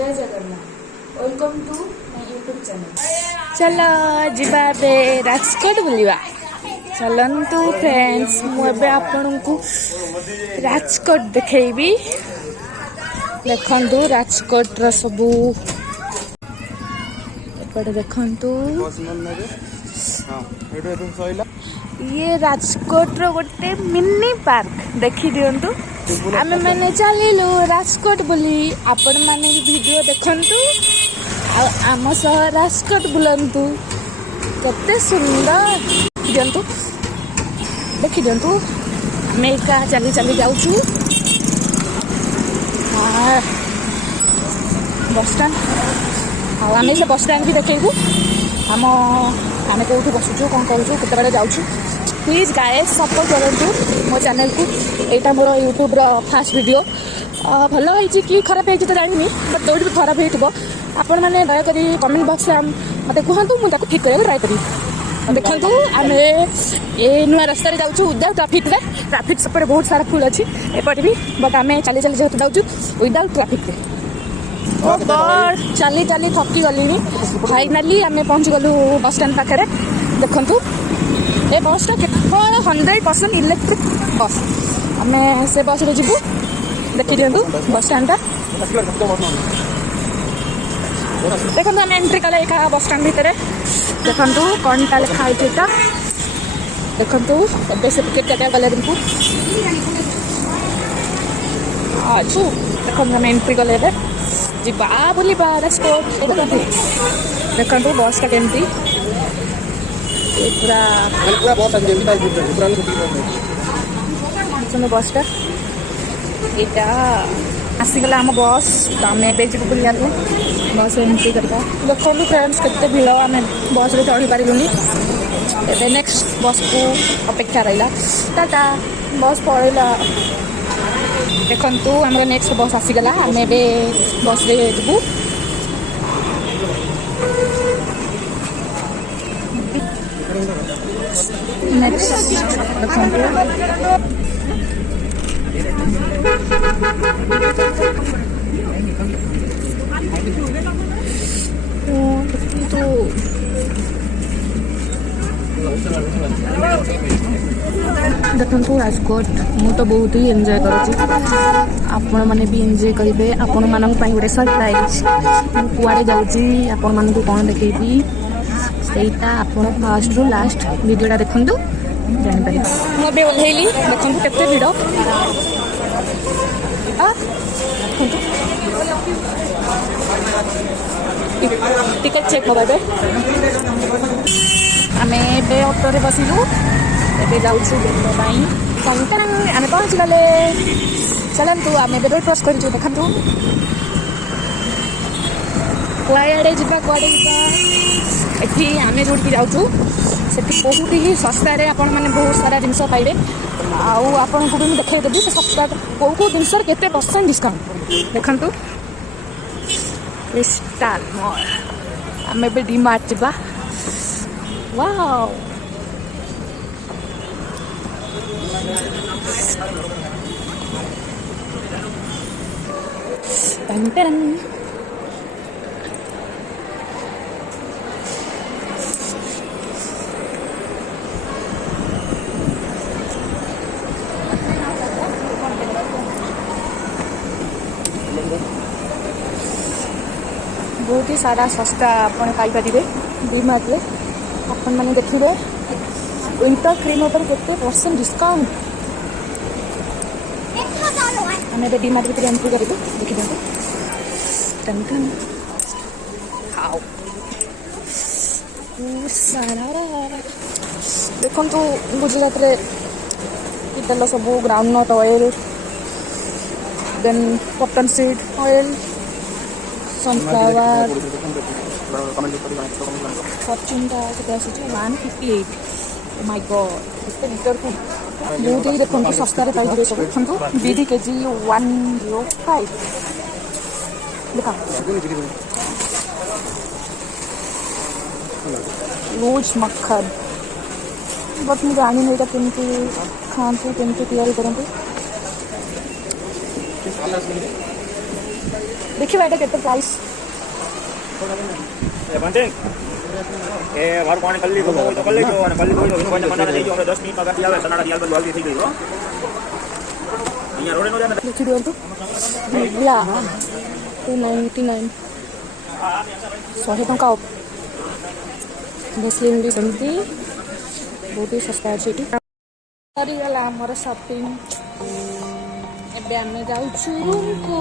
जय Jagannath welcome to my YouTube channel. चलो जिबा बे राजकोट बुलिवा चलंतु फ्रेंड्स मुझे आपको राजकोट देखी देखु राजकोट सबू एपटे देखु ये राजकोट गोटे मिनी पार्क देखी दिंतु आमे मैंने चलिलु राजकोट बुली आपण माने वीडियो देखंतु आम सह राजकोट बुलंतु केते सुंदर दिंतु देखी दिंतु आमे एका चली चली जाऊछु बस स्टैंड आमे से बस स्टैंड भी देखैबु आम आमे कोठी बसुछु कोन करूछु केते बारे जाऊछु। प्लीज गाइस सपोर्ट करंतु मो चैनल को एटा मोर यूट्यूब रो फर्स्ट वीडियो भल होईची कि खराब होईची तो जानिनी बट जोडी भी खराब होईतबो आपण माने दया करी कमेंट बॉक्स में मते कहंतु मु ताको ठीक करे ट्राई करी। देखंतु आमे ए नुआ रास्ता रे जाउछु विदाउट ट्रैफिक सपर बहुत सारा फुल अछि एपटे भी बट आमे चली चली जेतु जाउछु विदाउट ट्रैफिक रे चली चली थकी गली फाइनाली आमे पहुंच गलु बस स्टैंड पाखरे। देखंतु ए बस टा केवल 100% इलेक्ट्रिक बस आमे से बस रे जिबु देखि दियंतु बस स्टैंड टा देखंतु आमे एंट्री कले एका बस स्टैंड भितरे देखंतु कोन टा लिखा है एटा देखंतु एबे से टिकट काटा गले दिनकु आछु देखंतु आमे एंट्री कले एबे जिबा बोली राजकोट देखंतु बस टा केमती पूरा बस टा यहाँ आसीगला आम बस तो आम एवं जी बुला बस एंट्री करवा देखो फ्रेंड्स केते भिड़ आम बस रे चढ़ी पारूनी ए नेक्स्ट बस को अपेक्षा रहा टाटा बस पड़ेगा देखु आम नेक्स्ट बस आसीगला आम ए बस रे जीवु नेक्स्ट देखो राजकोट मु तो बहुत ही एंजॉय करुँची आपण मैंने भी एंजॉय करेंगे आपण मान गोटे सरप्राइज कुआड़े जाऊँगी आपण मान कौन देखेबी सेटा आपण फर्स्ट रु लास्ट वीडियोटा देखंतु जानि पारे मु बे ओल्हेली देखंतु केते भिड़ टिकट चेक होबा बे आमे बे ऑटो रे बसिलु एबे जाउछु देखो भाई संतरंग आमे पहुंच गले चलंतु आमे बे क्रॉस करिछु देखंतु कुआड़े जीवा एठी आमे जोड़ी जाऊँ से बहुत ही सस्ता आपण मैंने बहुत सारा जिनस पाइबे आपन को भी देखे देवी से सस्ता कौ जिनस केते % डिस्काउंट देखंतु स्टार मॉल आमे बे डीमार्ट जीवा वाओ टन बहुत ही सारा सस्ता आपन पाइपर डीमार्ट रे अपन मैंने देखिए विंटर क्रीम पर केते % डिस्काउंट आम ए डीमार्ट भीतर एंट्री करेंगे देखी दिखाँ टन टन खाओ सारा देखो गुजरात रे तेल सब groundnut oil then cotton seed oil sunflower Fortune का केते आसी 158 ओ माय गॉड केते लीटर को बहुत ही देखो सस्ता रे पाई सब देखो बीडी केजी 105 देखा रोज मक्खन बट मुझे जानी नहीं केमती खाते केमती तैयारी करते देखिए एटा केते प्राइस ए बार कोने कल्ली को तो कल्ली को ने कल्ली को इनको मंडा दे जो 10 मिनट का दिया सनाडा दिया बल वाली थी गई हो यहाँ रोडे नो जाना देखि दियंतु बिगला 299 100 टंका ऑफ मुस्लिम भी समती बहुत ही सस्ता अछि एटी सरी गला हमर शॉपिंग एबे हम जाउ रूम को